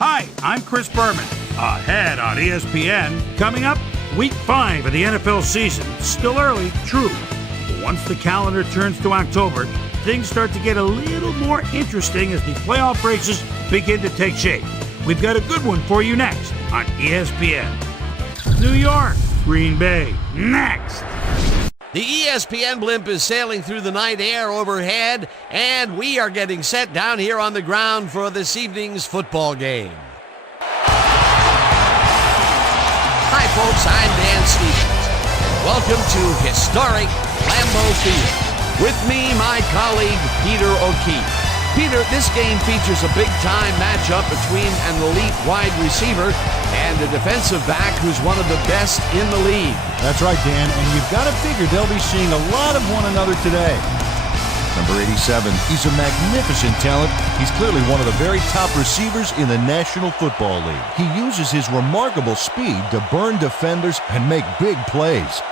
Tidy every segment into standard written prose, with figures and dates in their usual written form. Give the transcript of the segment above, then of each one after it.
Hi, I'm Chris Berman. Ahead on ESPN. Coming up, Week 5 of the NFL season. Still early, true. But once the calendar turns to October, things start to get a little more interesting as the playoff races begin to take shape. We've got a good one for you next on ESPN. New York, Green Bay, next. The ESPN blimp is sailing through the night air overhead, and we are getting set down here on the ground for this evening's football game. Hi, folks. I'm Dan Stevens. Welcome to historic Lambeau Field. With me, my colleague, Peter O'Keefe. Peter, this game features a big-time matchup between an elite wide receiver and a defensive back who's one of the best in the league. That's right, Dan, and you've got to figure they'll be seeing a lot of one another today. Number 87, he's a magnificent talent. He's clearly one of the very top receivers in the National Football League. He uses his remarkable speed to burn defenders and make big plays.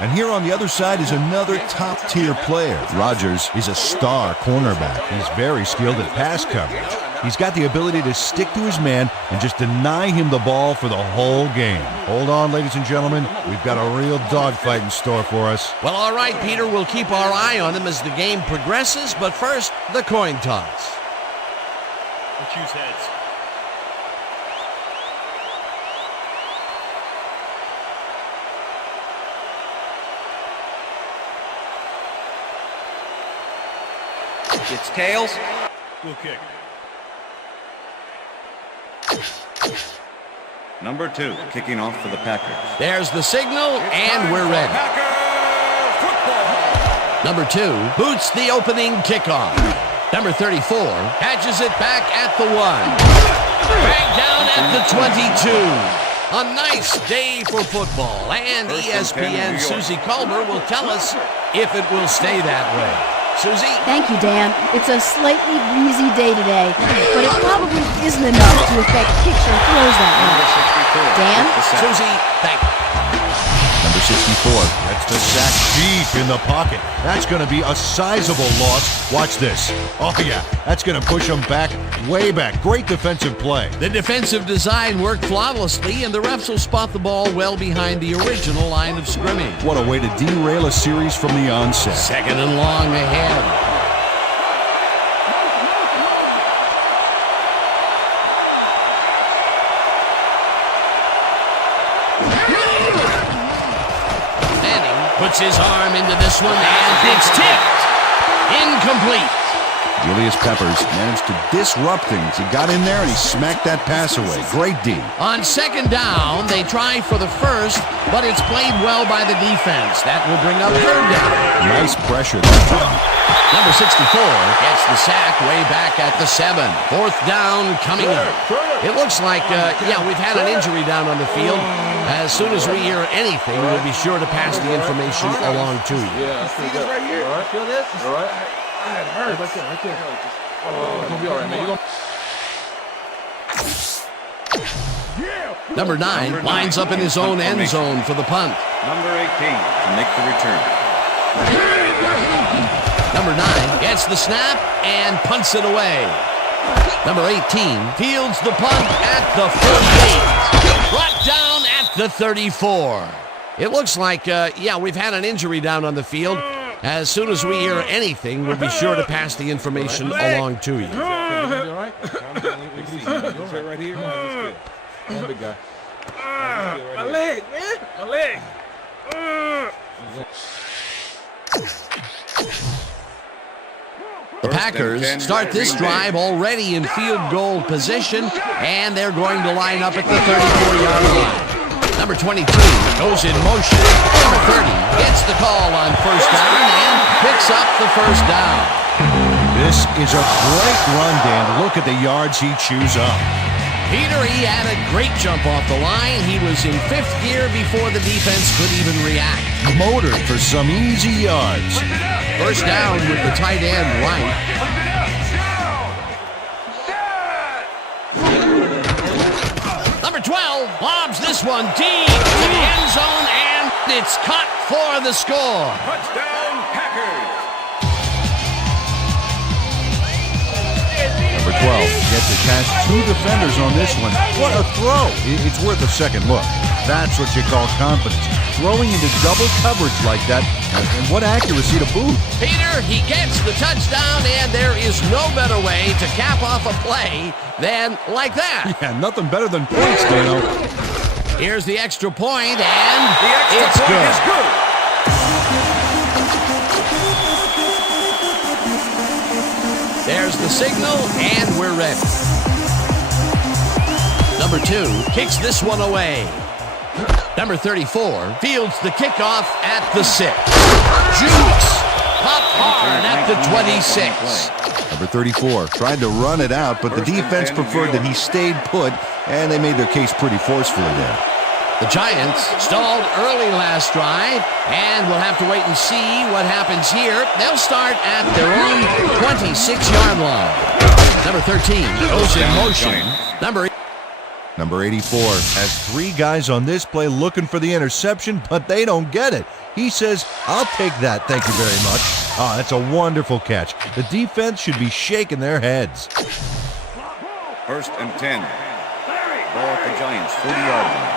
And here on the other side is another top-tier player. Rodgers is a star cornerback. He's very skilled at pass coverage. He's got the ability to stick to his man and just deny him the ball for the whole game. Hold on, ladies and gentlemen. We've got a real dogfight in store for us. Well, all right, Peter. We'll keep our eye on him as the game progresses. But first, the coin toss. We'll choose heads. It's tails. We'll kick. Number 2, kicking off for the Packers. There's the signal, and we're ready. Number 2 boots the opening kickoff. Number 34 catches it back at the 1. Back down at the 22. A nice day for football, and ESPN's Susie Culber will tell us if it will stay that way. Susie? Thank you, Dan. It's a slightly breezy day today, but it probably isn't enough to affect kicks or throws that much. Dan? Susie, thank you. Number 64, that's the sack deep in the pocket. That's going to be a sizable loss. Watch this. Oh, yeah, that's going to push him back, way back. Great defensive play. The defensive design worked flawlessly, and the refs will spot the ball well behind the original line of scrimmage. What a way to derail a series from the onset. Second and long ahead. Puts his arm into this one, and it's tipped. Incomplete. Julius Peppers managed to disrupt things. He got in there and he smacked that pass away. Great D. On second down, they try for the first, but it's played well by the defense. That will bring up third down. Nice pressure there. Number 64 gets the sack way back at the 7. Fourth down coming up. It looks like, we've had an injury down on the field. As soon as we hear anything, we'll be sure to pass the information along to you. Yeah, see this right here? All right, feel this? All right. It hurts. Right there. Oh, it's going to be all right, man. Number 9 lines up in his own end zone for the punt. Number 18 to make the return. Number 9 gets the snap and punts it away. Number 18 fields the punt at the 48. Brought down at the 34. It looks like, we've had an injury down on the field. As soon as we hear anything, we'll be sure to pass the information along to you. All right? Right here. Come on, big guy. My leg, man. My leg. The Packers start this drive already in field goal position, and they're going to line up at the 34-yard line. Number 22 goes in motion. Number 30 gets the call on first down and picks up the first down. This is a great run, Dan. Look at the yards he chews up. Peter, he had a great jump off the line. He was in fifth gear before the defense could even react. Motored for some easy yards. First down with the tight end right. Number 12 lobs this one deep to the end zone, and it's caught for the score. Touchdown, Packers. Number 12 gets it past 2 defenders on this one. What a throw. It's worth a second look. That's what you call confidence. Throwing into double coverage like that, and what accuracy to boot. Peter, he gets the touchdown, and there is no better way to cap off a play than like that. Yeah, nothing better than points, Dano. Here's the extra point, and The extra it's point good. is good. There's the signal, and we're ready. Number 2 kicks this one away. Number 34 fields the kickoff at the 6. Jukes pop hard at the 26. Number 34 tried to run it out, but the defense preferred that he stayed put, and they made their case pretty forcefully there. The Giants stalled early last drive, and we'll have to wait and see what happens here. They'll start at their own 26-yard line. Number 13 goes in motion. Number 84 has 3 guys on this play looking for the interception, but they don't get it. He says, "I'll take that, thank you very much." Ah, that's a wonderful catch. The defense should be shaking their heads. 1st and 10. Ball at the Giants' 40-yard line.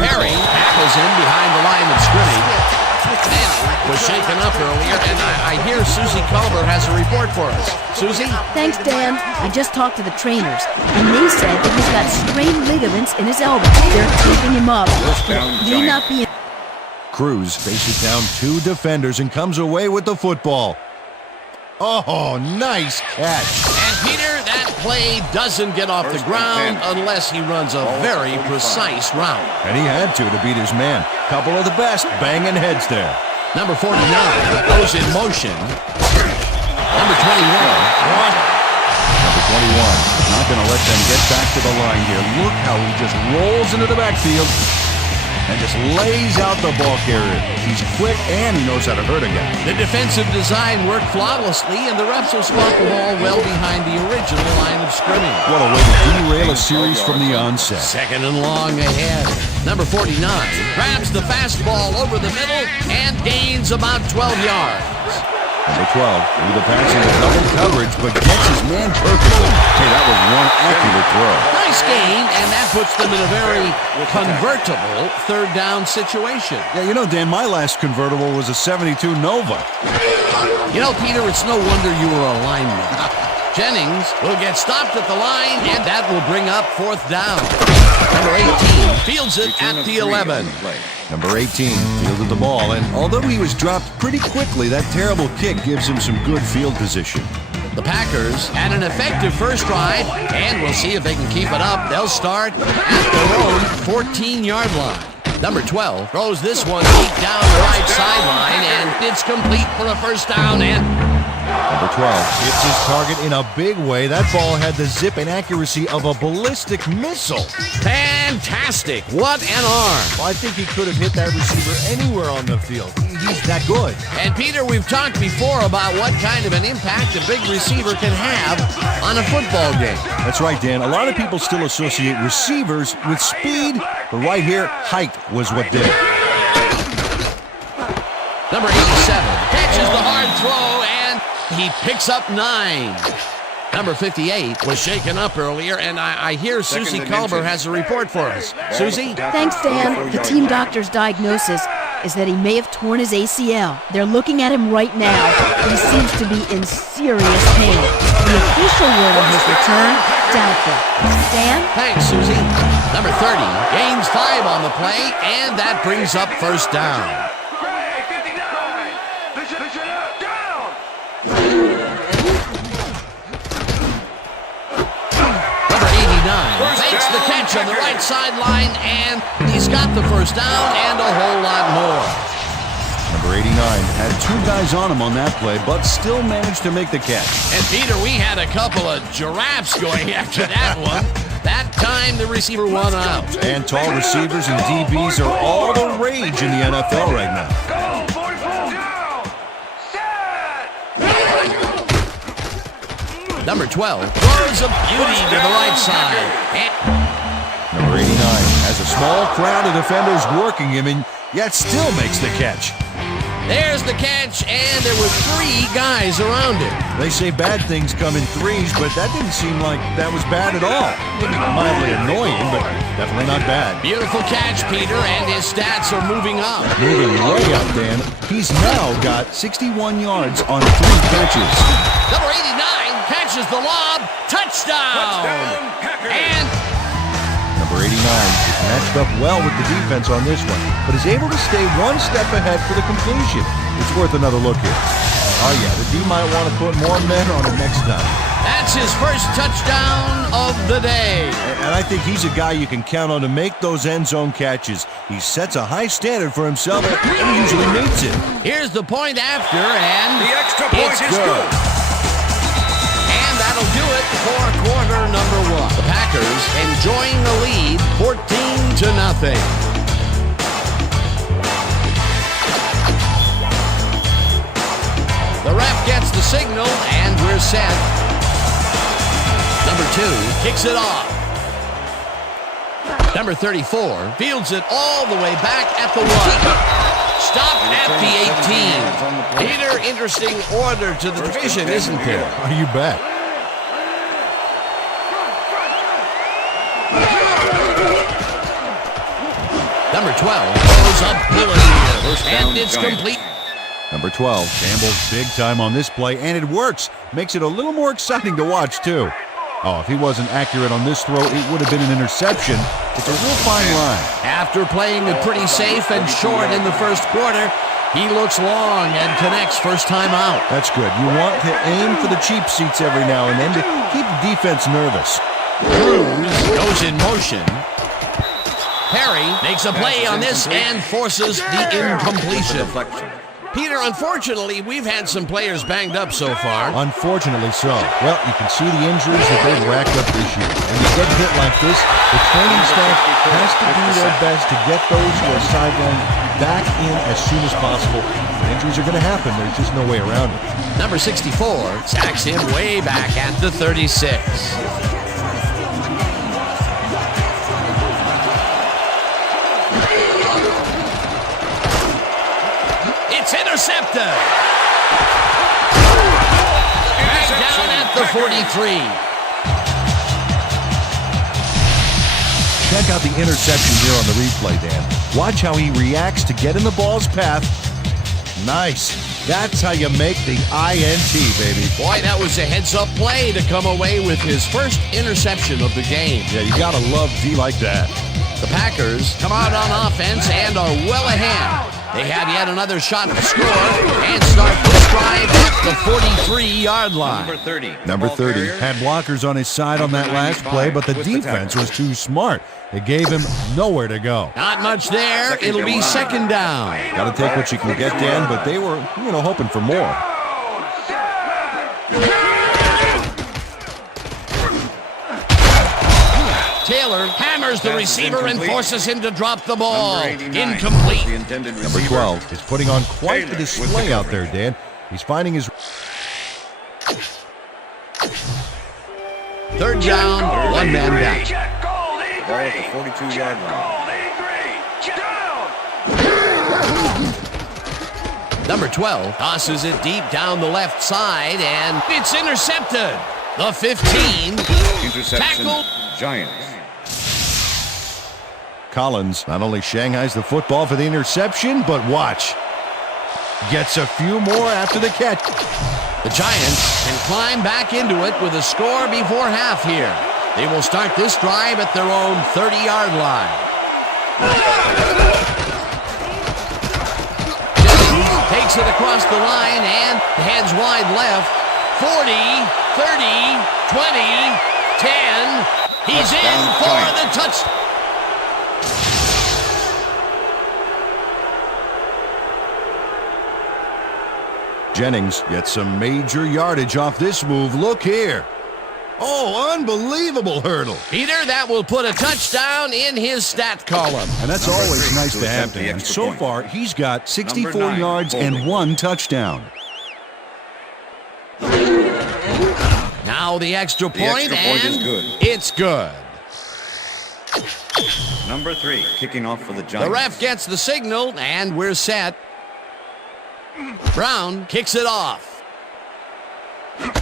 Perry tackles him behind the line of scrimmage. Manning was shaken up earlier, and I hear Susie Culver has a report for us. Susie? Thanks, Dan. I just talked to the trainers, and they said that he's got strained ligaments in his elbow. They're taping him up. May not be. Cruz faces down 2 defenders and comes away with the football. Oh, nice catch. And Peter, that play doesn't get off the ground unless he runs a very precise route. And he had to beat his man. Couple of the best banging heads there. Number 49 goes in motion. Number 21. Number 21 not going to let them get back to the line here. Look how he just rolls into the backfield and just lays out the ball carrier. He's quick and he knows how to hurt a guy. The defensive design worked flawlessly, and the refs will spot the ball well behind the original line of scrimmage. What a way to derail a series from the onset. 2nd and long ahead. Number 49 grabs the fastball over the middle and gains about 12 yards. Number 12 threw the pass into double coverage, but gets his man perfectly. Hey, that was one accurate throw. Nice gain, and that puts them in a very convertible 3rd down situation. Yeah, you know, Dan, my last convertible was a 72 Nova. You know, Peter, it's no wonder you were a lineman. Jennings will get stopped at the line, and that will bring up 4th down. Number 18 fields it at the 11. Number 18 fielded the ball, and although he was dropped pretty quickly, that terrible kick gives him some good field position. The Packers had an effective first drive, and we'll see if they can keep it up. They'll start at their own 14-yard line. Number 12 throws this one deep down the right sideline, and it's complete for a first down. And Number 12 hits his target in a big way. That ball had the zip and accuracy of a ballistic missile. fantastic! What an arm! Well, I think he could have hit that receiver anywhere on the field. He's that good. And Peter, we've talked before about what kind of an impact a big receiver can have on a football game. That's right, Dan. A lot of people still associate receivers with speed, but right here, height was what did it. Number 87 catches the hard throw, and he picks up 9. Number 58 was shaken up earlier, and I hear Susie Culver has a report for us. Susie? Thanks, Dan. The team doctor's diagnosis is that he may have torn his ACL. They're looking at him right now. He seems to be in serious pain. The official word on his return, doubtful. Dan? Thanks, Susie. Number 30 gains 5 on the play, and that brings up first down. Makes the catch on the right sideline, and he's got the first down and a whole lot more. Number 89 had 2 guys on him on that play, but still managed to make the catch. And Peter, we had a couple of giraffes going after that one. That time the receiver won out. And tall receivers and DBs are all the rage in the NFL right now. Number 12 throws a beauty to the right side. Number 89 Has a small crowd of defenders working him, and yet still makes the catch. There's the catch, and there were 3 guys around it. They say bad things come in threes, but that didn't seem like that was bad at all. Maybe mildly annoying, but definitely not bad. Beautiful catch, Peter, and his stats are moving up. Moving way up, Dan. He's now got 61 yards on 3 catches. Number 89 catches the lob. Touchdown! And Number 89 is matched up well with the defense on this one, but is able to stay 1 step ahead for the completion. It's worth another look here. Oh yeah, the D might want to put more men on it next time. that's his first touchdown of the day. And I think he's a guy you can count on to make those end zone catches. He sets a high standard for himself, and he usually meets it. Here's the point after, and The extra point it's is good. And that'll do it for quarter number 1. The Packers enjoying the lead, 14-0. The ref gets the signal, and we're set. Number 2 kicks it off. Number 34 fields it all the way back at the 1. Stopped at the 18. Peter, interesting order to the division, isn't there? Oh, you bet. Number 12 goes up Billy, and it's complete. Number 12 gambles big time on this play, and it works. Makes it a little more exciting to watch, too. Oh, if he wasn't accurate on this throw, it would have been an interception. It's a real fine line. After playing it pretty safe and short in the first quarter, he looks long and connects first time out. That's good. You want to aim for the cheap seats every now and then to keep the defense nervous. Cruz goes in motion. Perry makes a play on this and forces the incompletion. Peter, unfortunately, we've had some players banged up so far. Unfortunately so. Well, you can see the injuries that they've racked up this year. When you get hit like this, the training staff has to do their best to get those who are sidelined back in as soon as possible. Injuries are going to happen. There's just no way around it. Number 64 sacks him way back at the 36. It's intercepted. Back down at the 43. Check out the interception here on the replay, Dan. Watch how he reacts to get in the ball's path. Nice. That's how you make the INT, baby. Boy, that was a heads-up play to come away with his first interception of the game. Yeah, you gotta love D like that. The Packers come out on offense and are well ahead. They have yet another shot to score and start this drive at the 43-yard line. Number 30 had blockers on his side on that last play, but the defense was too smart. It gave him nowhere to go. Not much there. It'll be second down. Got to take what you can get, Dan, but they were, hoping for more. Taylor hammers the receiver and forces him to drop the ball. Incomplete. Number 12 is putting on quite the display out there, Dan. He's finding his... Third down, one man down. Ball at the 42-yard line. Number 12 tosses it deep down the left side, and it's intercepted. The 15. Interception. Tackled. Giants. Collins not only shanghais the football for the interception, but watch. Gets a few more after the catch. The Giants can climb back into it with a score before half here. They will start this drive at their own 30-yard line. Jennings takes it across the line and heads wide left. 40, 30, 20, 10. He's in for the touchdown. Jennings gets some major yardage off this move. Look here. Oh, unbelievable hurdle. Peter, that will put a touchdown in his stat column. And that's always nice to have, Dan. So far, he's got 64 yards and 1 touchdown. Now the extra point, The extra point and is good. it's good. Number 3, kicking off for the Giants. The ref gets the signal, and we're set. Brown kicks it off.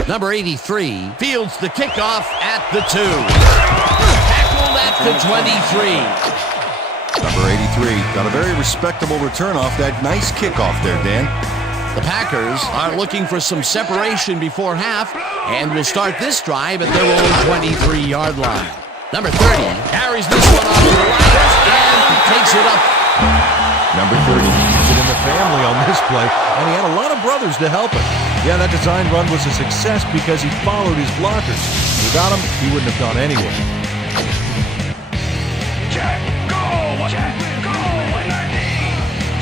Number 83 fields the kickoff at the 2. Tackled at the 23. Number 83 got a very respectable return off that nice kickoff there, Dan. The Packers are looking for some separation before half and will start this drive at their own 23-yard line. Number 30 carries this one off the right and takes it up. Number 30 keeps it in the family on this play, and he had a lot of brothers to help him. Yeah, that design run was a success because he followed his blockers. Without him, he wouldn't have gone anywhere. Check, go, check, go, when I need.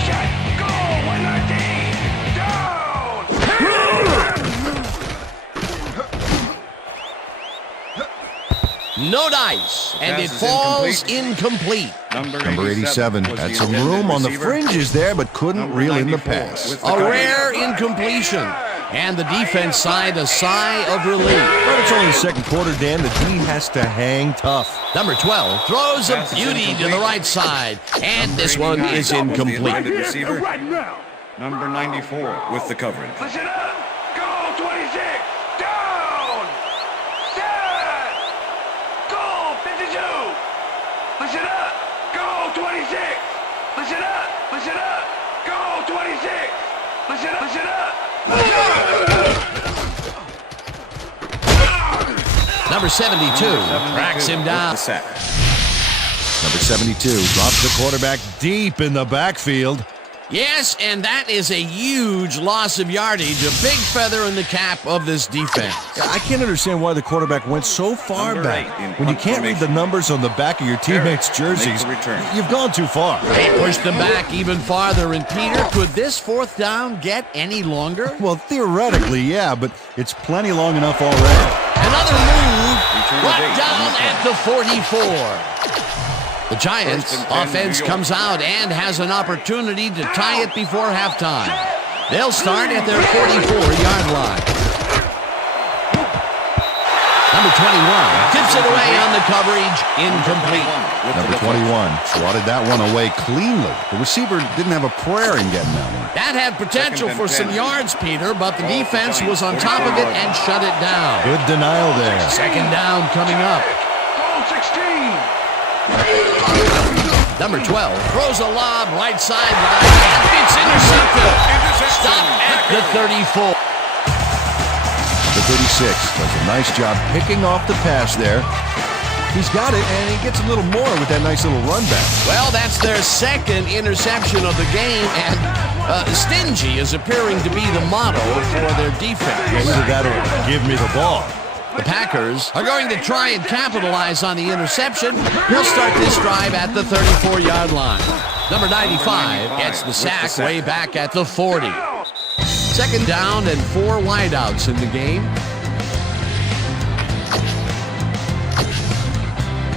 Check, go, when I need. Down. No dice, and it falls incomplete. Number 87 had some room on the fringes there, but couldn't reel in the pass. A rare incompletion. And the defense sighed a sigh of relief. But it's only the second quarter, Dan. The D has to hang tough. Number 12 throws a beauty to the right side. And this one is incomplete. Receiver. Number 94 with the coverage. Listen up. Go, 26. Down. Set. Go, 52. Listen up. Go, 26. Listen up. Listen up. Go, 26. Listen up. Listen up. Number 72 tracks him down. Number 72 drops the quarterback deep in the backfield. Yes, and that is a huge loss of yardage, a big feather in the cap of this defense. I can't understand why the quarterback went so far back. When you can't read the numbers on the back of your teammates' jerseys, you've gone too far. They pushed him back even farther, and Peter, could this fourth down get any longer? Well, theoretically, yeah, but it's plenty long enough already. Another move, brought down at the 44. The Giants' offense comes out and has an opportunity to tie it before halftime. They'll start at their 44-yard line. Number 21 tips it away on the coverage, incomplete. Number 21 swatted that one away cleanly. The receiver didn't have a prayer in getting that one. That had potential for some yards, Peter, but the defense was on top of it and shut it down. Good denial there. Second down coming up. Go, 16. Number 12 throws a lob right sideline, and it's intercepted. Stop at the 34. The 36 does a nice job picking off the pass there. He's got it, and he gets a little more with that nice little run back. Well, that's their second interception of the game, and stingy is appearing to be the motto for their defense. Either that or give me the ball. The Packers are going to try and capitalize on the interception. He'll start this drive at the 34-yard line. Number 95 gets the sack way back at the 40. Second down and 4 wideouts in the game.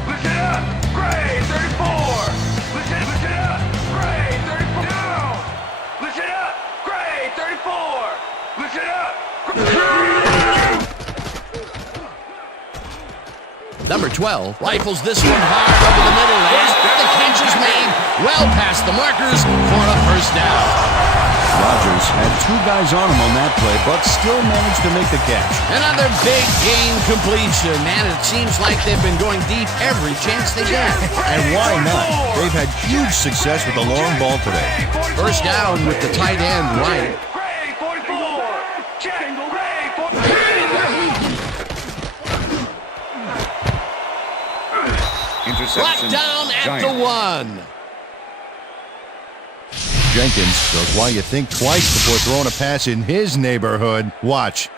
Listen up. Gray, 34. Listen up. Gray, 34. Down. Listen up. Gray, 34. Listen up. Number 12 rifles this one hard over the middle, and the catch is made well past the markers for a first down. Rodgers had 2 guys on him on that play, but still managed to make the catch. Another big game completion, and it seems like they've been going deep every chance they get. And why not? They've had huge success with the long ball today. First down with the tight end right. Gray, 44. Check. Gray, 44. Brought down at the 1. Jenkins shows why you think twice before throwing a pass in his neighborhood. Watch.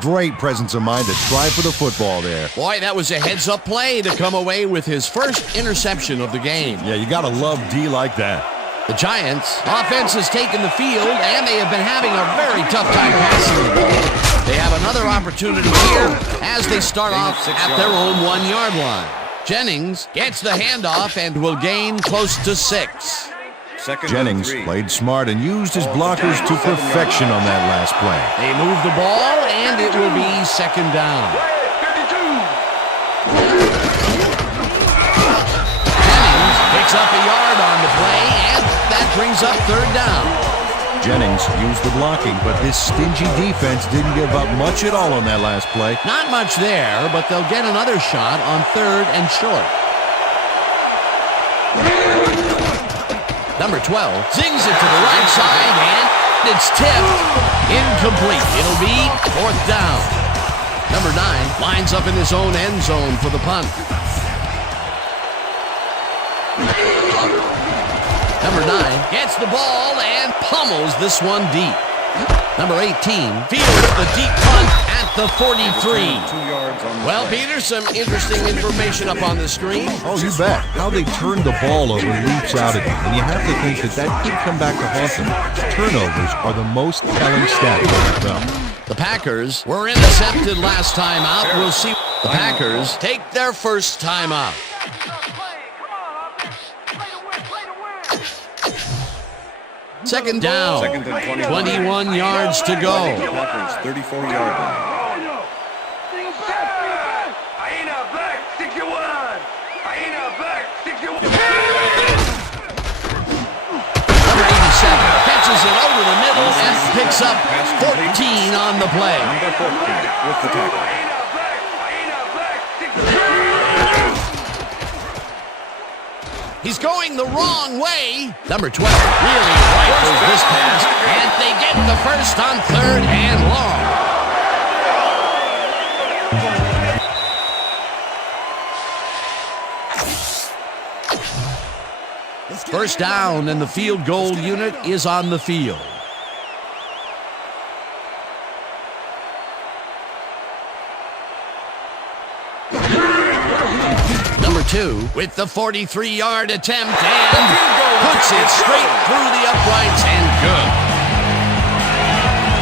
Great presence of mind to try for the football there. Boy, that was a heads-up play to come away with his first interception of the game. Yeah, you gotta love D like that. The Giants' offense has taken the field, and they have been having a very tough time passing the ball. They have another opportunity here as they start off at their own 1-yard line. Jennings gets the handoff and will gain close to 6. Jennings played smart and used his blockers to perfection on that last play. They move the ball, and it will be second down. brings up third down. Jennings used the blocking, but this stingy defense didn't give up much at all on that last play. Not much there, but they'll get another shot on third and short. Number 12 zings it to the right side, and it's tipped. Incomplete. It'll be fourth down. Number 9 lines up in his own end zone for the punt. Number 9 gets the ball and pummels this one deep. Number 18 fields the deep punt at the 43. Well, Peter, some interesting information up on the screen. Oh, you bet. How they turned the ball over leaps out at you. And you have to think that could come back to haunt them. Turnovers are the most telling stat in the NFL. The Packers were intercepted last time out. We'll see. The Packers take their first time out. Second down. 21 yards to go. Packers 34-yard line. Number 87 catches it over the middle and picks up 14 on the play. Number 14 with the tackle. He's going the wrong way. Number 12 really rifles this pass, and they get the first on third and long. First down, and the field goal unit is on the field. Number 2 with the 43-yard attempt and puts it straight through the uprights and good.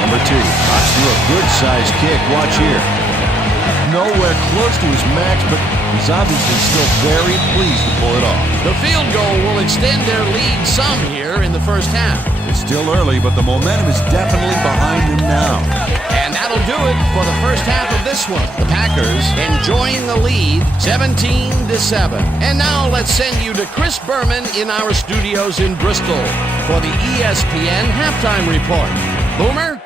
Number 2 knocks through a good-sized kick. Watch here. Nowhere close to his max, but he's obviously still very pleased to pull it off. The field goal will extend their lead some here in the first half. It's still early, but the momentum is definitely behind them now. And that'll do it for the first half of this one. The Packers enjoying the lead, 17-7. And now let's send you to Chris Berman in our studios in Bristol for the ESPN halftime report. Boomer?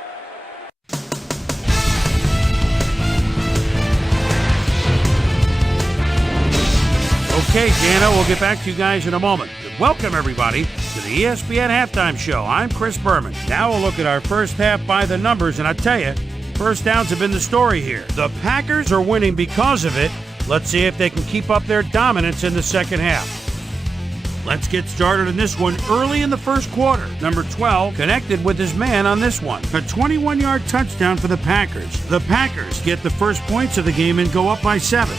Okay, Dana, we'll get back to you guys in a moment. Welcome, everybody, to the ESPN Halftime Show. I'm Chris Berman. Now we'll look at our first half by the numbers, and I tell you, first downs have been the story here. The Packers are winning because of it. Let's see if they can keep up their dominance in the second half. Let's get started in this one early in the first quarter. Number 12 connected with his man on this one. A 21-yard touchdown for the Packers. The Packers get the first points of the game and go up by 7.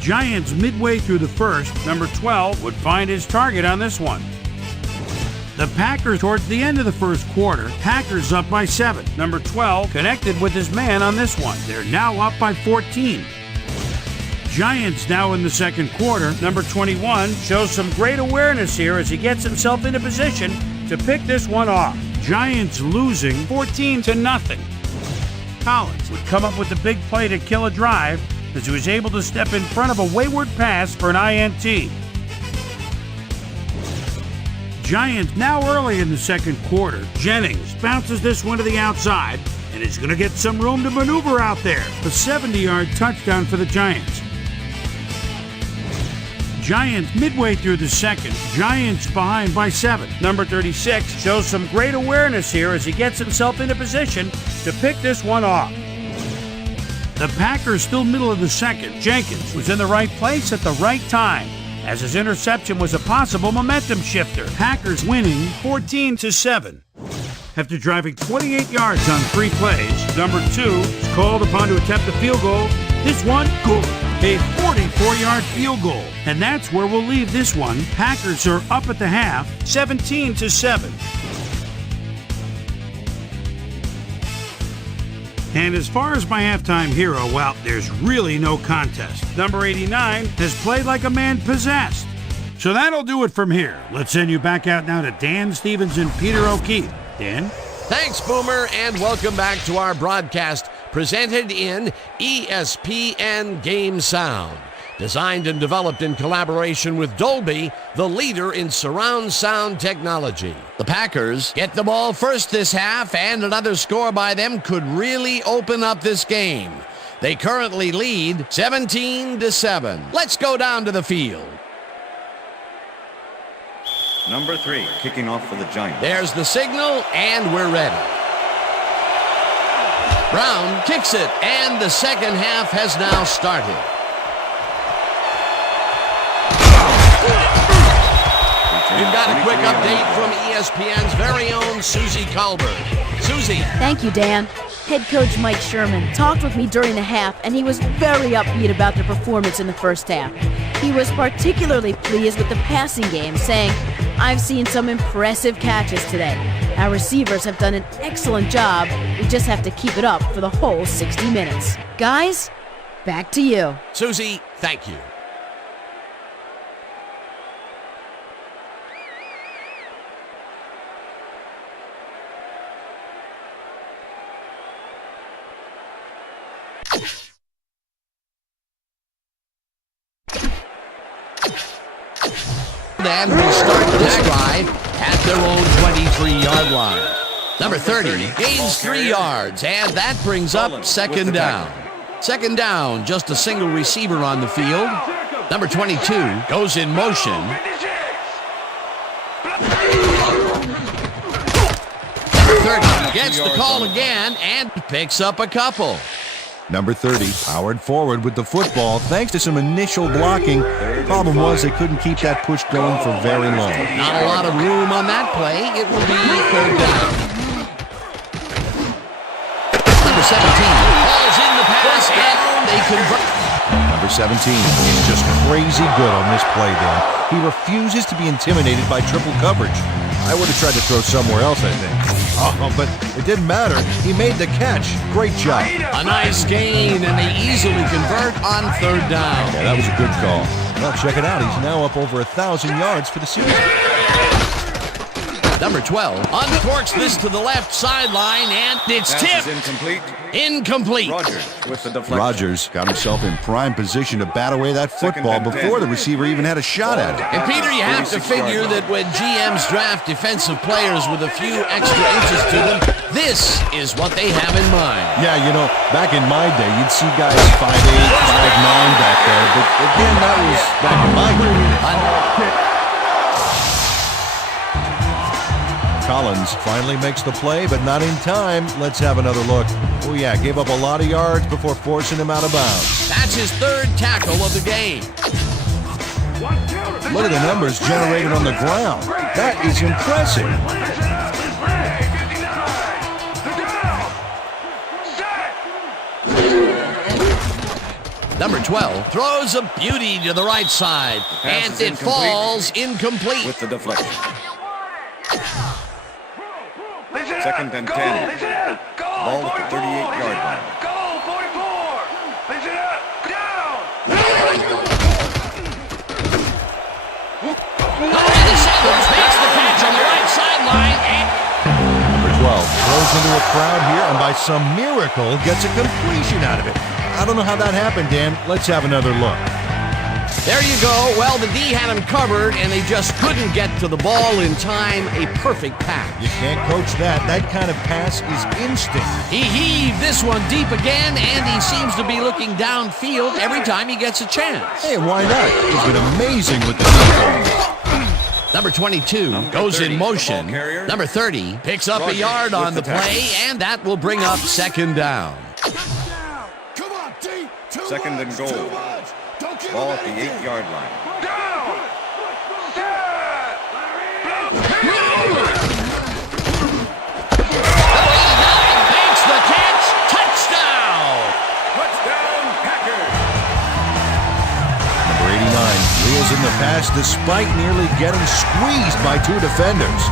Giants midway through the first, number 12 would find his target on this one. The Packers towards the end of the first quarter, Packers up by 7. Number 12 connected with his man on this one. They're now up by 14. Giants now in the second quarter. Number 21 shows some great awareness here as he gets himself into position to pick this one off. Giants losing 14-0. Collins would come up with the big play to kill a drive as he was able to step in front of a wayward pass for an INT. Giants now early in the second quarter. Jennings bounces this one to the outside and is going to get some room to maneuver out there. A 70-yard touchdown for the Giants. Giants midway through the second. Giants behind by 7. Number 36 shows some great awareness here as he gets himself into position to pick this one off. The Packers still middle of the second. Jenkins was in the right place at the right time as his interception was a possible momentum shifter. Packers winning 14-7. After driving 28 yards on 3 plays, number 2 is called upon to attempt a field goal. This one, good. A 44-yard field goal. And that's where we'll leave this one. Packers are up at the half, 17-7. And as far as my halftime hero, well, there's really no contest. Number 89 has played like a man possessed. So that'll do it from here. Let's send you back out now to Dan Stevens and Peter O'Keefe. Dan? Thanks, Boomer, and welcome back to our broadcast presented in ESPN Game Sound. Designed and developed in collaboration with Dolby, the leader in surround sound technology. The Packers get the ball first this half, and another score by them could really open up this game. They currently lead 17-7. Let's go down to the field. Number 3, kicking off for the Giants. There's the signal, and we're ready. Brown kicks it, and the second half has now started. We've got a quick update from ESPN's very own Susie Colbert. Susie. Thank you, Dan. Head coach Mike Sherman talked with me during the half, and he was very upbeat about their performance in the first half. He was particularly pleased with the passing game, saying, "I've seen some impressive catches today. Our receivers have done an excellent job. We just have to keep it up for the whole 60 minutes." Guys, back to you. Susie, thank you. And will start this drive at their own 23-yard line. Number 30 gains 3 yards, and that brings up second down. Second down, just a single receiver on the field. Number 22 goes in motion. Number 30 gets the call again and picks up a couple. Number 30 powered forward with the football thanks to some initial blocking. Problem was they couldn't keep that push going for very long. Not a lot of room on that play. It will be third down. Number 17 falls in the pass, and they convert. Number 17 is just crazy good on this play, Dan. He refuses to be intimidated by triple coverage. I would have tried to throw somewhere else, I think. Oh, but it didn't matter. He made the catch. Great job. A nice gain, and they easily convert on third down. Yeah, that was a good call. Well, check it out. He's now up over 1,000 yards for the season. Number 12 uncorks this to the left sideline, and it's tipped. Incomplete. Rodgers with the deflection. Rodgers got himself in prime position to bat away that football before the receiver even had a shot at it. And Peter, you have to figure that when GMs draft defensive players with a few extra inches to them, this is what they have in mind. Yeah, you know, back in my day, you'd see guys 5'8", 5'9" back there, but again, that was back in my day. Collins finally makes the play, but not in time. Let's have another look. Oh yeah, gave up a lot of yards before forcing him out of bounds. That's his third tackle of the game. Look at the numbers generated on the ground. That is impressive. Number 12 throws a beauty to the right side, and it falls incomplete. With the deflection. Second and 10. Ball at the 38-yard line. Goal 44. Listen up. Down. And the Settlers makes the catch on the right sideline. Number 12 throws into a crowd here and by some miracle gets a completion out of it. I don't know how that happened, Dan. Let's have another look. There you go. Well, the D had him covered, and they just couldn't get to the ball in time. A perfect pass. You can't coach that. That kind of pass is instinct. He heaved this one deep again, and he seems to be looking downfield every time he gets a chance. Hey, why not? He's been amazing with the deep ball. Number 22 goes in motion. Number 30 picks up a yard on the play, and that will bring up second down. Second and goal. Ball at the 8-yard line. Down. Set. Makes the catch. Touchdown. Touchdown, Packers. Number 89 reels in the pass despite nearly getting squeezed by two defenders.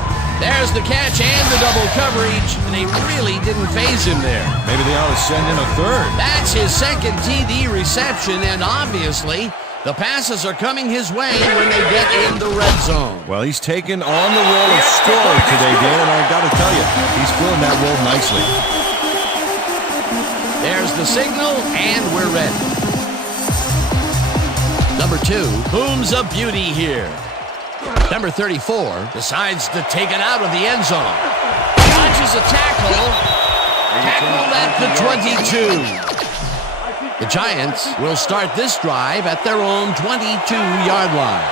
There's the catch and the double coverage, and they really didn't phase him there. Maybe they ought to send in a third. That's his second TD reception, and obviously the passes are coming his way when they get in the red zone. Well, he's taken on the role of scorer today, Dan, and I got to tell you, he's filling that role nicely. There's the signal, and we're ready. Number 2 booms a beauty here. Number 34 decides to take it out of the end zone. Dodges a tackle. Tackled at the 22. The Giants will start this drive at their own 22-yard line.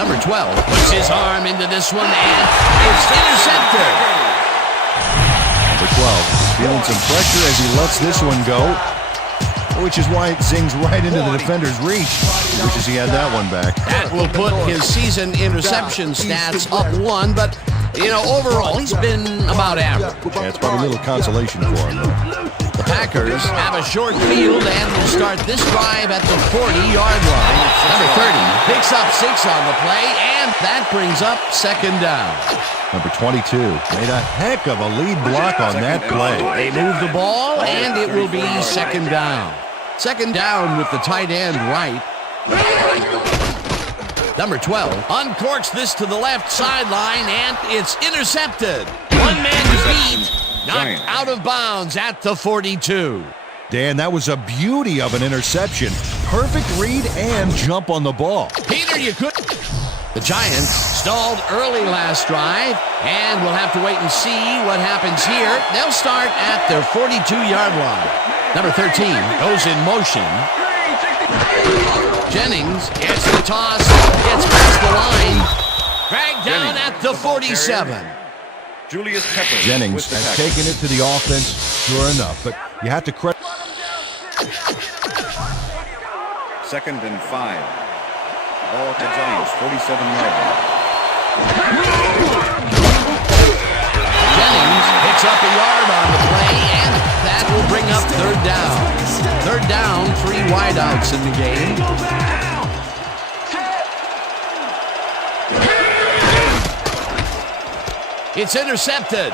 Number 12 puts his arm into this one, and it's intercepted. Number 12 feeling some pressure as he lets this one go, which is why it zings right into the defender's reach. He wishes he had that one back. That will put his season interception stats up 1, but, overall, he's been about average. Yeah, it's probably a little consolation for him, though. The Packers have a short field and will start this drive at the 40-yard line. Number 30 picks up 6 on the play, and that brings up second down. Number 22 made a heck of a lead block on that play. They move the ball, and it will be second down. Second down with the tight end right. Number 12 uncorks this to the left sideline, and it's intercepted. One man to beat, knocked out of bounds at the 42. Dan, that was a beauty of an interception. Perfect read and jump on the ball. Peter, you could... The Giants stalled early last drive, and we'll have to wait and see what happens here. They'll start at their 42-yard line. Number 13 goes in motion. Jennings gets the toss, gets past the line, dragged down at the 47. Julius Pepper. Jennings has taken it to the offense, sure enough, but you have to credit. 2nd and 5. Ball at the Giants, 47-yard line. Jennings picks up a yard on the play, and that will bring up third down. Third down, 3 wideouts in the game. It's intercepted.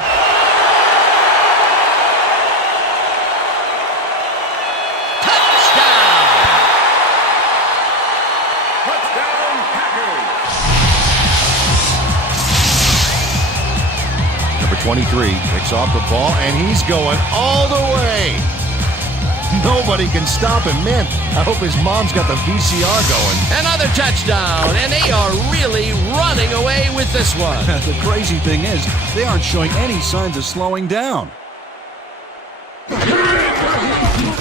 Number 23 picks off the ball, and he's going all the way. Nobody can stop him. Man, I hope his mom's got the VCR going. Another touchdown, and they are really running away with this one. The crazy thing is, they aren't showing any signs of slowing down.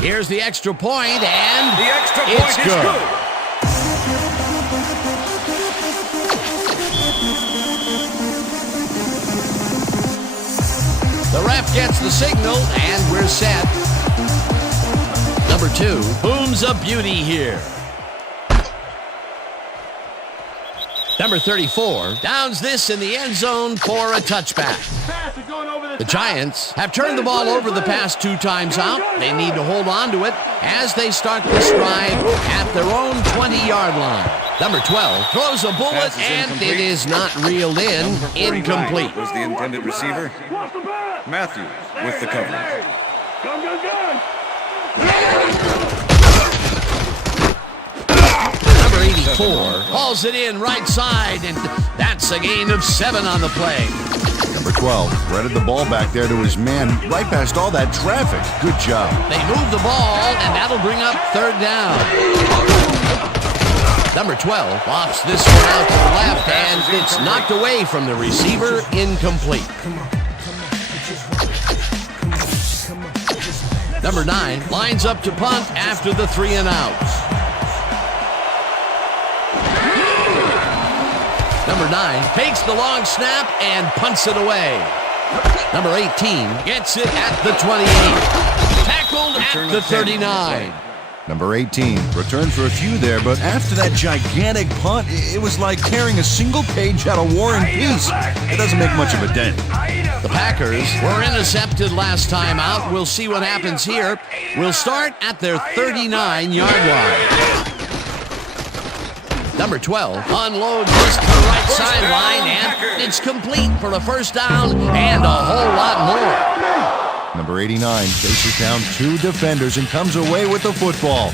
Here's the extra point, and The extra point is good. The ref gets the signal, and we're set. Number 2 booms a beauty here. Number 34 downs this in the end zone for a touchback. The Giants have turned the ball over the past 2 times out. They need to hold on to it as they start this drive at their own 20-yard line. Number 12 throws a bullet, and it is not reeled in. Incomplete. Was the intended receiver. Matthews with the coverage. Number 84 hauls it in right side, and that's a gain of 7 on the play. Number 12 threaded the ball back there to his man right past all that traffic. Good job. They move the ball, and that'll bring up third down. Number 12 lofts this one out to the left, and it's knocked away from the receiver. Incomplete. Number 9 lines up to punt after the 3 and outs. Number 9 takes the long snap and punts it away. Number 18 gets it at the 28. Tackled at the 39. Number 18 returned for a few there, but after that gigantic punt, it was like carrying a single page out of War and Peace. It doesn't make much of a dent. The Packers were intercepted last time out. We'll see what happens here. We'll start at their 39-yard line. Number 12 unloads this to the right sideline, and it's complete for a first down and a whole lot more. Number 89 chases down 2 defenders and comes away with the football.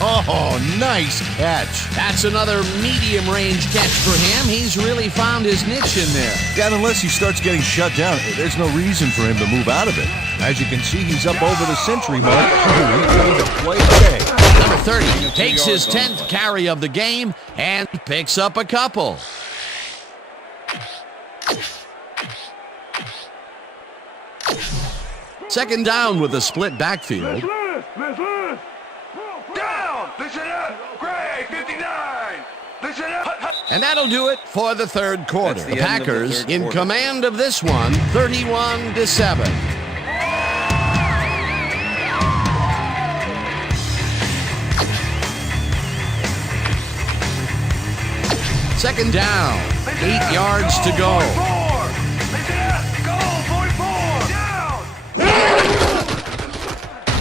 Oh, nice catch. That's another medium-range catch for him. He's really found his niche in there. Yeah, and unless he starts getting shut down, there's no reason for him to move out of it. As you can see, he's up over the century mark. He's going to play today. Number 30 takes his 10th carry of the game and picks up a couple. Second down with a split backfield. Down! Listen up! Gray, 59! Listen up! And that'll do it for the third quarter. That's The the end of the Packers third in quarter. command of this one, 31-7. Second down, 8 yards to go. 44! Listen up! Go! 44! Down!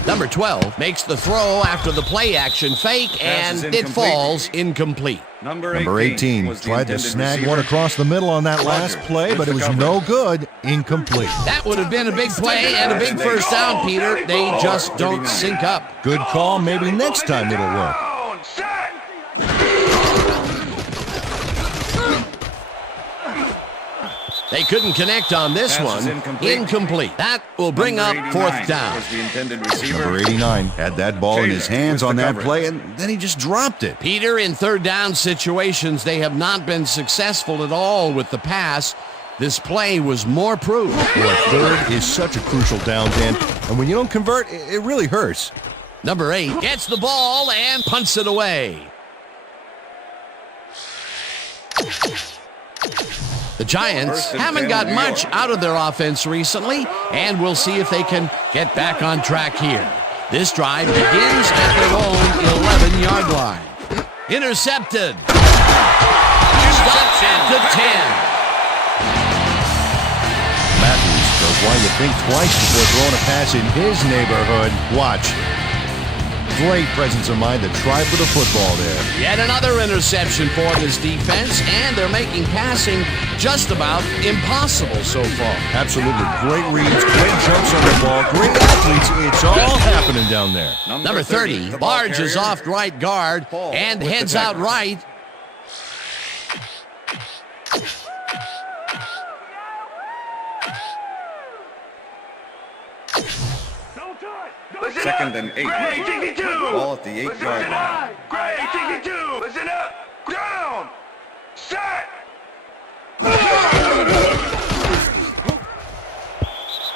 Number 12 makes the throw after the play-action fake, Pass is and it incomplete. falls incomplete. Number 18 was the tried to intended snag receiver. one across the middle on that last Rogers play, with but it the was coverage. no good. Incomplete. That would have been a big play and a big first down, Peter. They just don't sync up. Good call. Maybe next time it'll work. Down! Set! They couldn't connect on this Pass is one. incomplete. That will bring up Number fourth 89 down. was the intended receiver. Number 89 had that ball in his Taylor hands with on the that coverage. play, and then he just dropped it. Peter, in third down situations, they have not been successful at all with the pass. This play was more proof. Boy, third is such a crucial down, Dan, and when you don't convert, it really hurts. Number 8 gets the ball and punts it away. The Giants First and haven't 10, got New much York. out of their offense recently, and we'll see if they can get back on track here. This drive begins at their own 11-yard line. Intercepted. Stopped at the 10. Matthews knows why you think twice before throwing a pass in his neighborhood. Watch. Great presence of mind to try for the football there. Yet another interception for this defense, and they're making passing just about impossible so far. Absolutely great reads, great jumps on the ball, great athletes. It's all happening down there. Number 30 the ball barges carrier. off right guard Paul and with the heads out tackle. right. Listen Second up! and 8. Gray, 62! Ball at the 8-yard Listen line. up! Gray, 62! Listen up! Down! Set!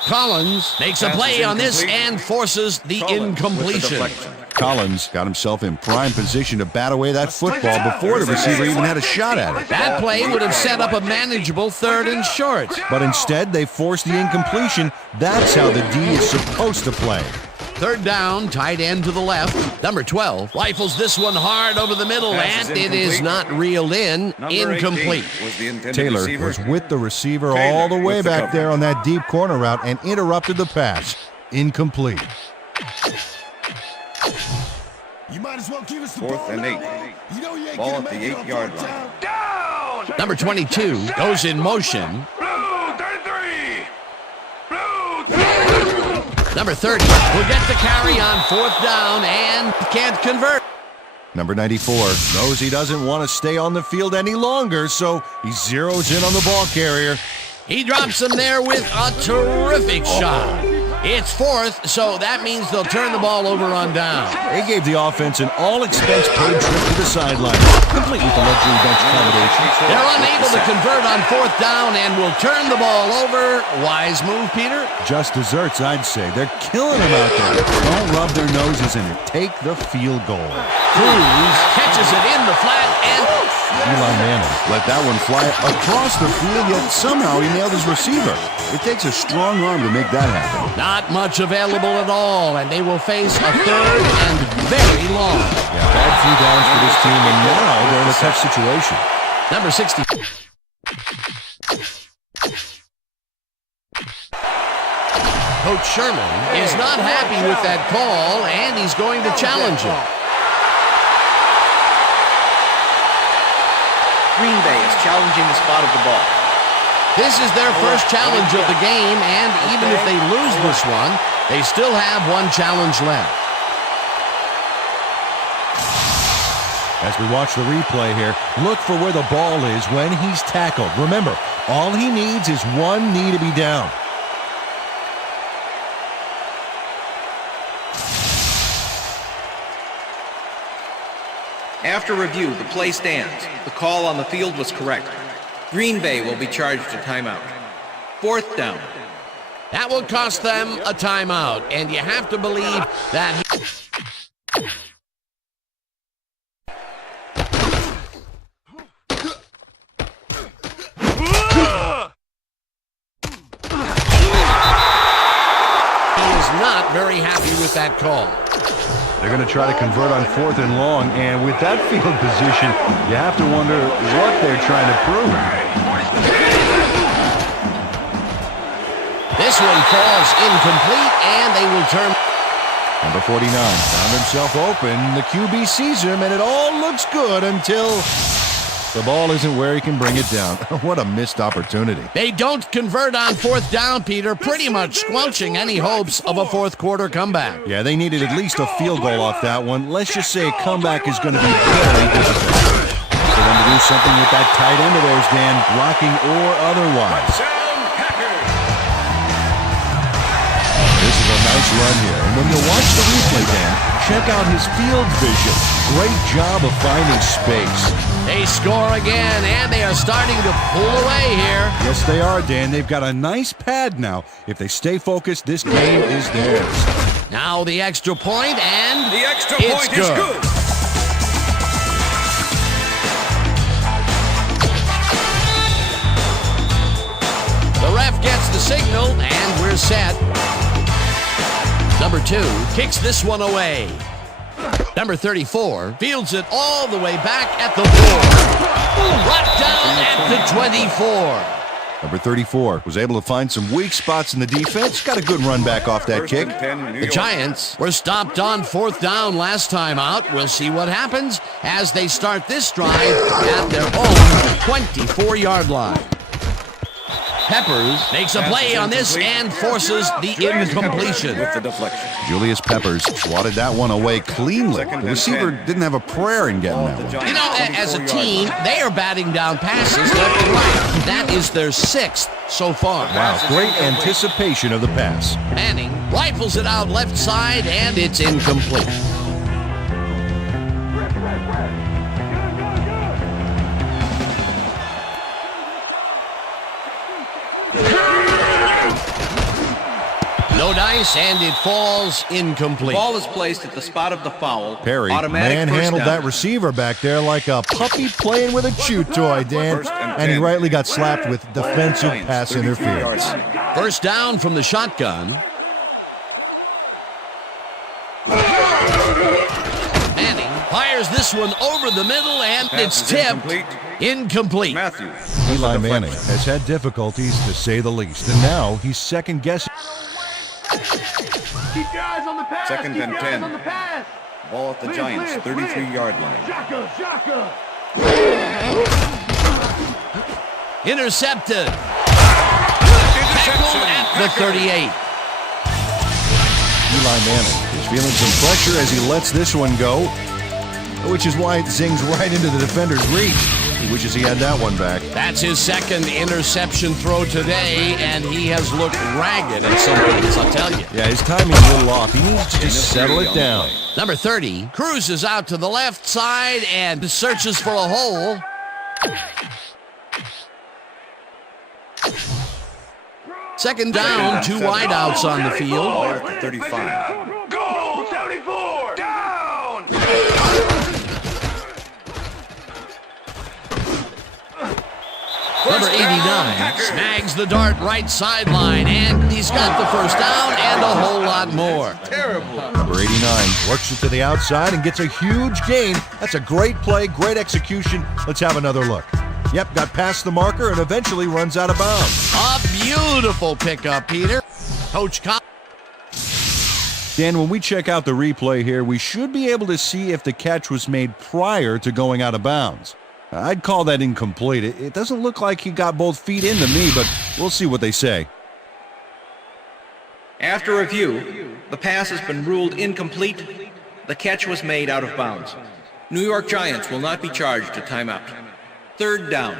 Collins makes a Pass play is on this incomplete. and forces the Collins with the incompletion. deflection. Collins got himself in prime position to bat away that football before the receiver even had a shot at it. That play would have set up a manageable third and short. But instead, they forced the incompletion. That's how the D is supposed to play. Third down, tight end to the left. Number 12 rifles this one hard over the middle, Pass is and it is incomplete. not reeled in. Number Incomplete. 18 was the intended Taylor receiver. was with the receiver Taylor all the way with the back there coverage. on that deep corner route and interrupted the pass. Incomplete. You might as well give us the Fourth ball and now. 8. You know you ain't Ball gonna at the make it on 8-yard fourth line. down. Down! Number 22 goes in motion. Blue, 33! Blue, 33! Number 30 will get the carry on fourth down and can't convert. Number 94 knows he doesn't want to stay on the field any longer, so he zeroes in on the ball carrier. He drops him there with a terrific shot. It's fourth, so that means they'll turn the ball over on down. They gave the offense an all-expense-paid trip to the sideline, complete with the luxury bench accommodation. They're unable to convert on fourth down and will turn the ball over. Wise move, Peter. Just desserts, I'd say. They're killing him out there. Don't rub their noses in it. Take the field goal. Cruz catches it in the flat and Eli Manning let that one fly across the field, yet somehow he nailed his receiver. It takes a strong arm to make that happen. not much available at all, and they will face a third and very long. Yeah, bad few downs for this team, and now they're in a tough situation. Number 60. Coach Sherman is not happy with that call, and he's going to challenge it. Green Bay is challenging the spot of the ball. This is their first challenge of the game, and even if they lose this one, they still have one challenge left. As we watch the replay here, look for where the ball is when he's tackled. Remember, all he needs is one knee to be down. After review, the play stands. The call on the field was correct. Green Bay will be charged a timeout. 4th down. That will cost them a timeout, and you have to believe that he is not very happy with that call. They're going to try to convert on 4th and long, and with that field position, you have to wonder what they're trying to prove. This one falls incomplete, and they will turn. Number 49 found himself open. The QB sees him, and it all looks good until the ball isn't where he can bring it down. What a missed opportunity. They don't convert on 4th down, Peter, pretty much squelching any hopes of a fourth quarter comeback. Yeah, they needed at least a field goal off that one. Let's just say a comeback is going to be very difficult for them to do something with that tight end of theirs, Dan, blocking or otherwise. This is a nice run here. And when you watch the replay, Dan, check out his field vision. Great job of finding space. They score again, and they are starting to pull away here. Yes, they are, Dan. They've got a nice pad now. If they stay focused, this game is theirs. Now the extra point, and The extra it's point is good. The ref gets the signal, and we're set. Number 2 kicks this one away. Number 34 fields it all the way back at the 4. Brought down at the 24. Number 34 was able to find some weak spots in the defense. Got a good run back off that kick. The Giants were stopped on 4th down last time out. We'll see what happens as they start this drive at their own 24-yard line. Peppers makes a play on this and forces the incompletion. With the deflection. Julius Peppers swatted that one away cleanly. The receiver didn't have a prayer in getting that one. You know, as a team, they are batting down passes left and right. That is their 6th so far. Wow, great anticipation of the pass. Manning rifles it out left side, and it's incomplete. No dice, and it falls incomplete. The ball is placed at the spot of the foul. Perry Automatic manhandled first down. that receiver back there like a puppy playing with a chew toy, Dan. And he rightly got slapped with defensive pass interference. First down from the shotgun. Manning fires this one over the middle, and it's tipped. Incomplete. Matthews. Eli Manning has had difficulties, to say the least. And now he's second-guessing. Keep your eyes on the pass. 2nd and 10. On the pass. Ball at the Giants' 33-yard line. Shaka. Intercepted. Tackled at the 38. Eli Manning is feeling some pressure as he lets this one go, which is why it zings right into the defender's reach. He wishes he had that one back. That's his 2nd interception throw today, and he has looked ragged at some points, I'll tell you. Yeah, his timing's a little off. He needs to just settle it down. Number 30 cruises out to the left side and searches for a hole. Second down, 2 wideouts on the Ball field. at the 35. Goal 74. Down. Number 89 snags the dart right sideline, and he's got the first down and a whole lot more. Number 89 works it to the outside and gets a huge gain. That's a great play, great execution. Let's have another look. Yep, got past the marker and eventually runs out of bounds. A beautiful pickup, Peter. Coach Cobb. Dan, when we check out the replay here, we should be able to see if the catch was made prior to going out of bounds. I'd call that incomplete. It doesn't look like he got both feet into me, but we'll see what they say. After review, the pass has been ruled incomplete. The catch was made out of bounds. New York Giants will not be charged a timeout. Third down.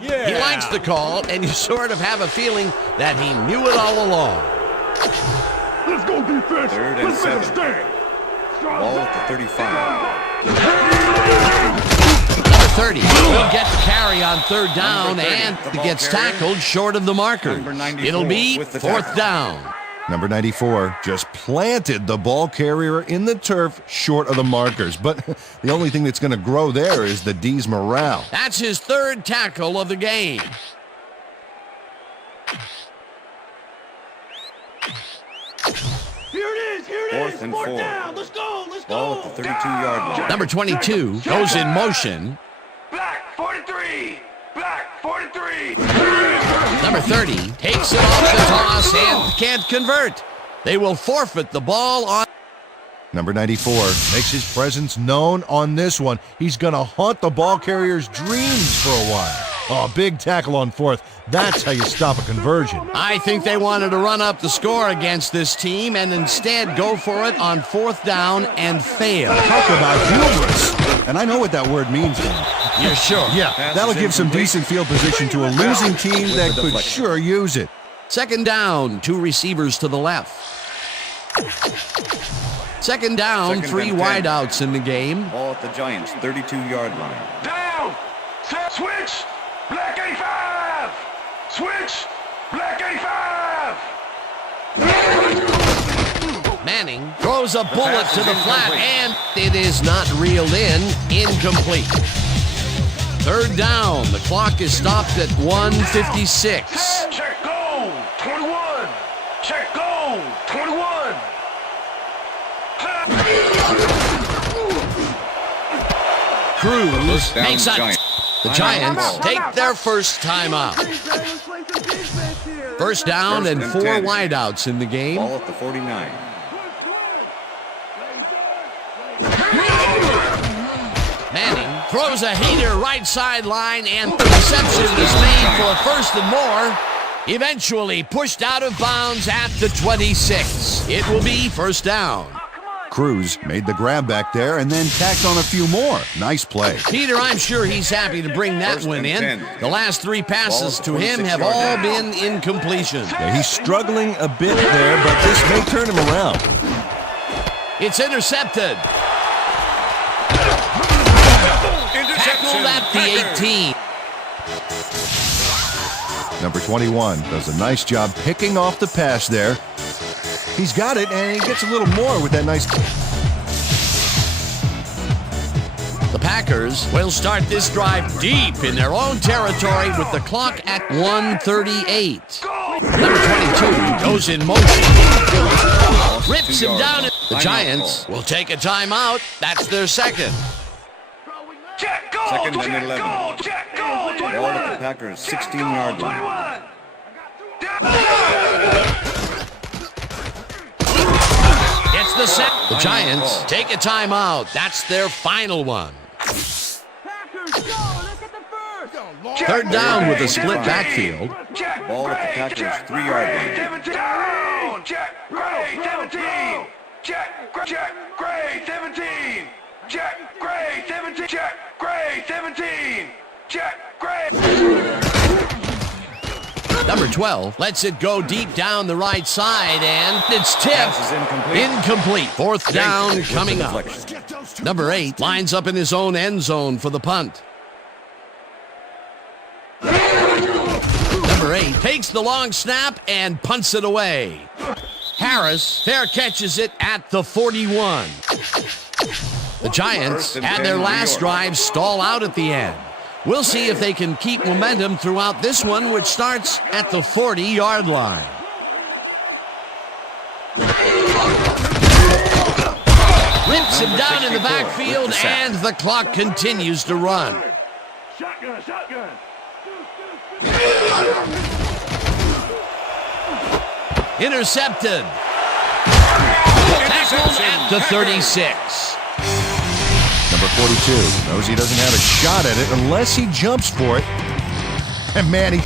He likes the call, and you sort of have a feeling that he knew it all along. Let's go defense. Third and 7. Ball at the 35. Number 30 will get the carry on third down, and it gets tackled short of the marker. It'll be fourth down. Number 94 just planted the ball carrier in the turf short of the markers. But the only thing that's going to grow there is the D's morale. That's his third tackle of the game. Here it is. Fourth and 4. Down. Let's go. Ball at the 32-yard line. Number 22 goes in motion. Black 43. Black 43. Number 30 takes it off the toss and can't convert. They will forfeit the ball on. Number 94 makes his presence known on this one. He's going to haunt the ball carrier's dreams for a while. Oh, big tackle on fourth. That's how you stop a conversion. I think they wanted to run up the score against this team and instead go for it on fourth down and fail. Talk about hubris. And I know what that word means. You're sure? Yeah, that'll give some decent field position to a losing team that could sure use it. Second down, 2 receivers to the left. Second down, Second 3 and 10. wideouts in the game. Ball at the Giants' 32-yard line. Down. Switch. Black 85. Switch. Black 85. Manning throws a bullet to the flat, and it is not reeled in. Incomplete. Third down. The clock is stopped at 1:56. Check goal. 21. Check goal. 21. Cruz Down makes a... Giants. The Giants take their first timeout. First down and 4 10. wideouts in the game. Ball at the 49. Manning throws a heater right sideline, and the reception is made for a first and more. Eventually pushed out of bounds at the 26. It will be first down. Cruz made the grab back there and then tacked on a few more. Nice play. Peter, I'm sure he's happy to bring that First one and in. 10. The last 3 passes to him have 26-yard all line. been incompletions. Yeah, he's struggling a bit there, but this may turn him around. It's intercepted. Tackled at the 18. Number 21 does a nice job picking off the pass there. He's got it, and he gets a little more with that nice... The Packers will start this drive deep in their own territory with the clock at 1:38. Number 22 goes in motion. Rips him down. The Giants will take a timeout. That's their second. Check goal. Second and Check 11. goal. Check goal. 21. Ball at the Packers' 16-yard line. 21. It's the set. The Giants take a timeout. That's their final one. Third down with a split backfield. Ball at the Packers' 3-yard line. Down. Check. Gray. 17. Check. Gray. 17. Check. Gray. 17. Check. Gray. 17. Check. Gray. Number 12 lets it go deep down the right side, and it's tipped. Pass is Incomplete. Fourth down With the coming up. deflection. Number 8 lines up in his own end zone for the punt. Number 8 takes the long snap and punts it away. Harris fair catches it at the 41. The Giants had their last drive stall out at the end. We'll see if they can keep momentum throughout this one, which starts at the 40-yard line. Rips him down in the backfield, and the clock continues to run. Shotgun. Intercepted. Tackled at the 36. Number 42 knows he doesn't have a shot at it unless he jumps for it. And man, he...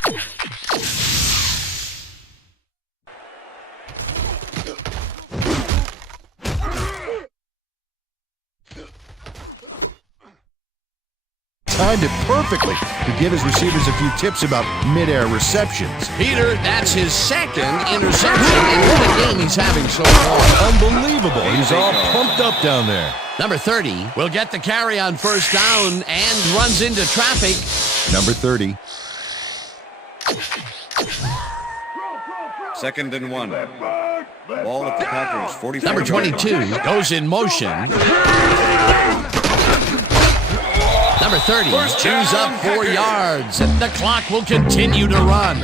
timed it perfectly to give his receivers a few tips about mid-air receptions. Peter, that's his second interception, and what a game he's having so far. Unbelievable. He's all pumped up down there. Number 30 will get the carry on first down and runs into traffic. Number 30. 2nd and 1. Ball at the Packers, 45. Number 22 goes in motion. Number 30 chews up 4 yards, and the clock will continue to run.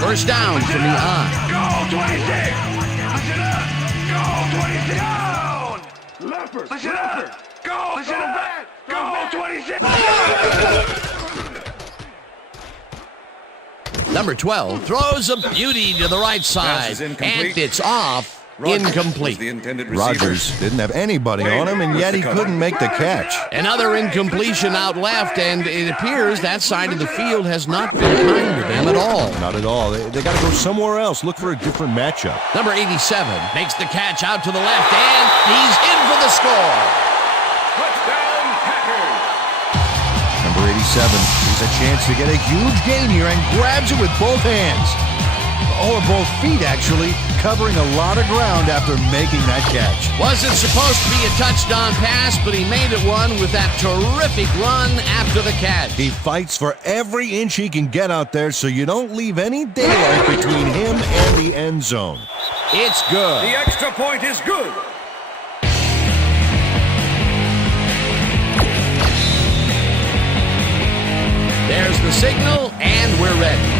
First down from the I. Go, 26! Listen up! Go, 26! Down! Leopard! Listen up! Go, listen up! Go, 26! Number 12 throws a beauty to the right side, and it's off. Incomplete. Rodgers didn't have anybody on him, and yet he couldn't make the catch. Another incompletion out left, and it appears that side of the field has not been kind to them at all. Not at all. They got to go somewhere else, look for a different matchup. Number 87 makes the catch out to the left, and he's in for the score. Touchdown, Packers! Number 87 sees a chance to get a huge gain here and grabs it with both hands. Or both feet, actually, covering a lot of ground after making that catch. Wasn't supposed to be a touchdown pass, but he made it one with that terrific run after the catch. He fights for every inch he can get out there so you don't leave any daylight between him and the end zone. It's good. The extra point is good. There's the signal, and we're ready.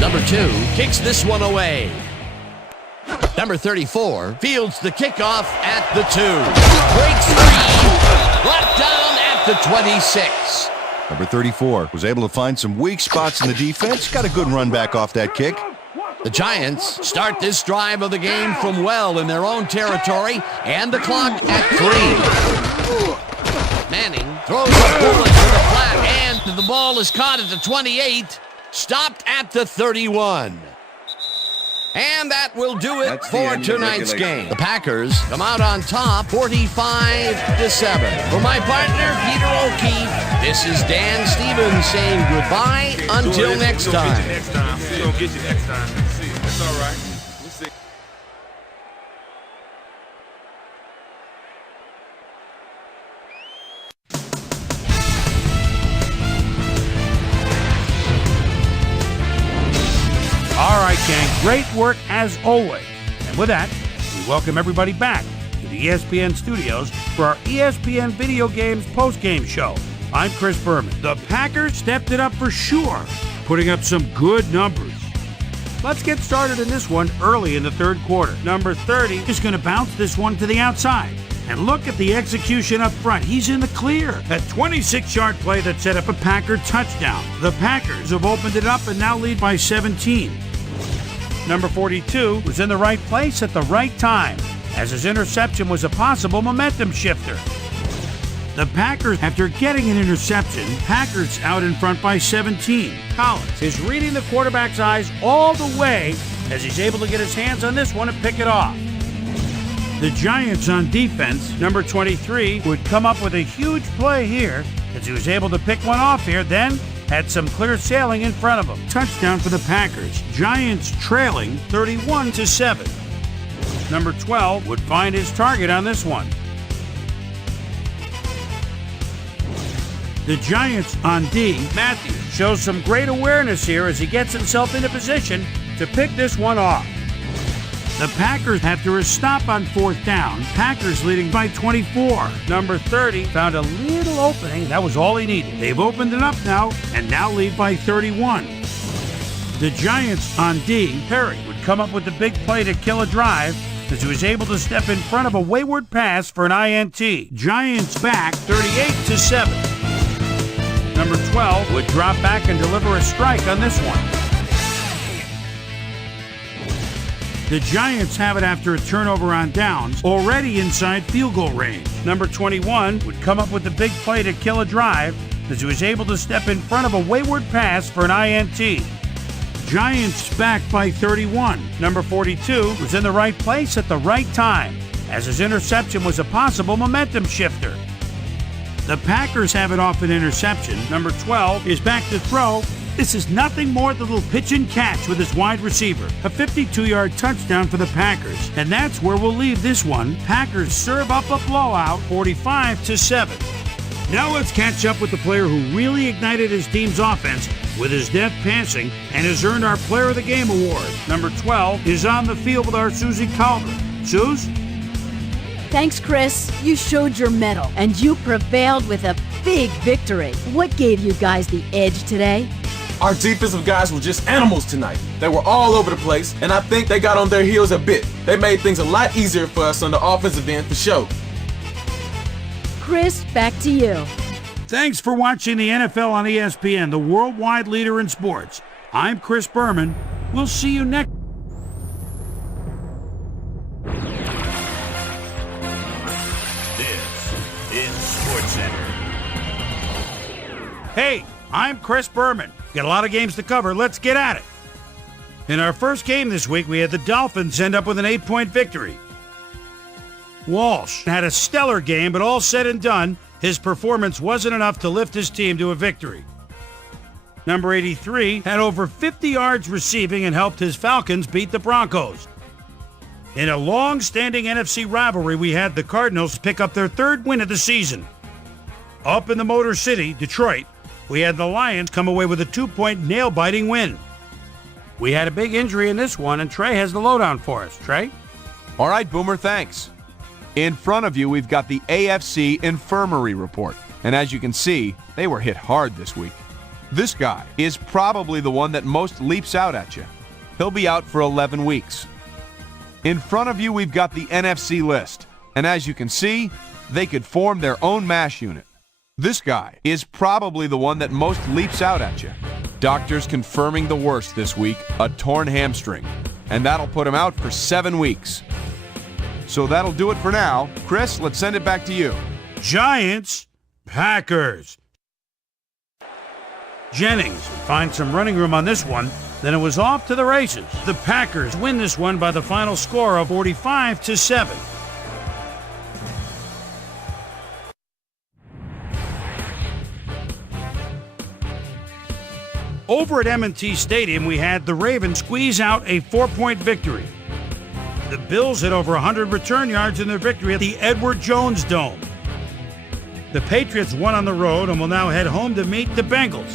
Number 2 kicks this one away. Number 34 fields the kickoff at the 2. Breaks free. Brought down at the 26. Number 34 was able to find some weak spots in the defense. Got a good run back off that kick. The Giants start this drive of the game from well in their own territory, and the clock at 3. Manning throws a bullet to the flat, and the ball is caught at the 28. Stopped at the 31. And that will do it for tonight's game. The Packers come out on top 45-7. For my partner, Peter O'Keefe, this is Dan Stevens saying goodbye until next time. We're going to get you next time. That's all right. We'll see. All right, gang, great work as always. And with that, we welcome everybody back to the ESPN studios for our ESPN Video Games postgame show. I'm Chris Berman. The Packers stepped it up for sure, putting up some good numbers. Let's get started in this one early in the third quarter. Number 30 is going to bounce this one to the outside. And look at the execution up front. He's in the clear. A 26-yard play that set up a Packer touchdown. The Packers have opened it up and now lead by 17. Number 42 was in the right place at the right time, as his interception was a possible momentum shifter. The Packers, after getting an interception, Packers out in front by 17. Collins is reading the quarterback's eyes all the way as he's able to get his hands on this one and pick it off. The Giants on defense, number 23, would come up with a huge play here as he was able to pick one off here, then had some clear sailing in front of him. Touchdown for the Packers. Giants trailing 31-7. Number 12 would find his target on this one. The Giants on D, Matthews, shows some great awareness here as he gets himself into position to pick this one off. The Packers, after a stop on fourth down, Packers leading by 24. Number 30 found a little opening. That was all he needed. They've opened it up now and now lead by 31. The Giants on D, Perry would come up with the big play to kill a drive as he was able to step in front of a wayward pass for an INT. Giants back 38-7. Number 12 would drop back and deliver a strike on this one. The Giants have it after a turnover on downs, already inside field goal range. Number 21 would come up with the big play to kill a drive as he was able to step in front of a wayward pass for an INT. Giants back by 31. Number 42 was in the right place at the right time as his interception was a possible momentum shifter. The Packers have it off an interception. Number 12 is back to throw. This is nothing more than a little pitch and catch with his wide receiver. A 52-yard touchdown for the Packers. And that's where we'll leave this one. Packers serve up a blowout, 45-7. Now let's catch up with the player who really ignited his team's offense with his deft passing and has earned our Player of the Game award. Number 12 is on the field with our Susie Calder. Suze? Thanks, Chris. You showed your mettle, and you prevailed with a big victory. What gave you guys the edge today? Our defensive guys were just animals tonight. They were all over the place, and I think they got on their heels a bit. They made things a lot easier for us on the offensive end for sure. Chris, back to you. Thanks for watching the NFL on ESPN, the worldwide leader in sports. I'm Chris Berman. We'll see you next. This is SportsCenter. Hey, I'm Chris Berman. Got a lot of games to cover. Let's get at it. In our first game this week, we had the Dolphins end up with an 8-point victory. Walsh had a stellar game, but all said and done, his performance wasn't enough to lift his team to a victory. Number 83 had over 50 yards receiving and helped his Falcons beat the Broncos. In a long-standing NFC rivalry, we had the Cardinals pick up their third win of the season. Up in the Motor City, Detroit, we had the Lions come away with a 2-point nail-biting win. We had a big injury in this one, and Trey has the lowdown for us. Trey? All right, Boomer, thanks. In front of you, we've got the AFC Infirmary Report. And as you can see, they were hit hard this week. This guy is probably the one that most leaps out at you. He'll be out for 11 weeks. In front of you, we've got the NFC list. And as you can see, they could form their own MASH unit. This guy is probably the one that most leaps out at you. Doctors confirming the worst this week, a torn hamstring. And that'll put him out for 7 weeks. So that'll do it for now. Chris, let's send it back to you. Giants, Packers. Jennings finds some running room on this one. Then it was off to the races. The Packers win this one by the final score of 45-7. Over at M&T Stadium, we had the Ravens squeeze out a 4-point victory. The Bills had over 100 return yards in their victory at the Edward Jones Dome. The Patriots won on the road and will now head home to meet the Bengals.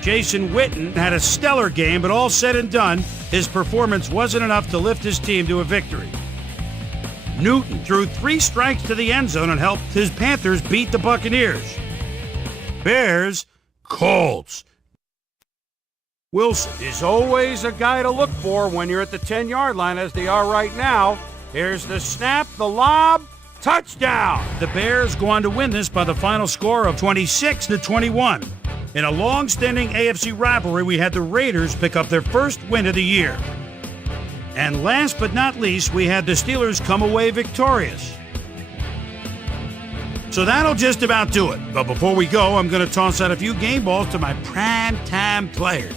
Jason Witten had a stellar game, but all said and done, his performance wasn't enough to lift his team to a victory. Newton threw 3 strikes to the end zone and helped his Panthers beat the Buccaneers. Bears, Colts. Wilson is always a guy to look for when you're at the 10-yard line, as they are right now. Here's the snap, the lob, touchdown! The Bears go on to win this by the final score of 26-21. In a long-standing AFC rivalry, we had the Raiders pick up their first win of the year. And last but not least, we had the Steelers come away victorious. So that'll just about do it. But before we go, I'm going to toss out a few game balls to my primetime players.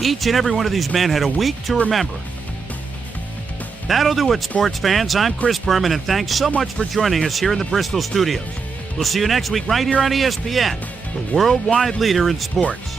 Each and every one of these men had a week to remember. That'll do it, sports fans. I'm Chris Berman, and thanks so much for joining us here in the Bristol studios. We'll see you next week right here on ESPN, the worldwide leader in sports.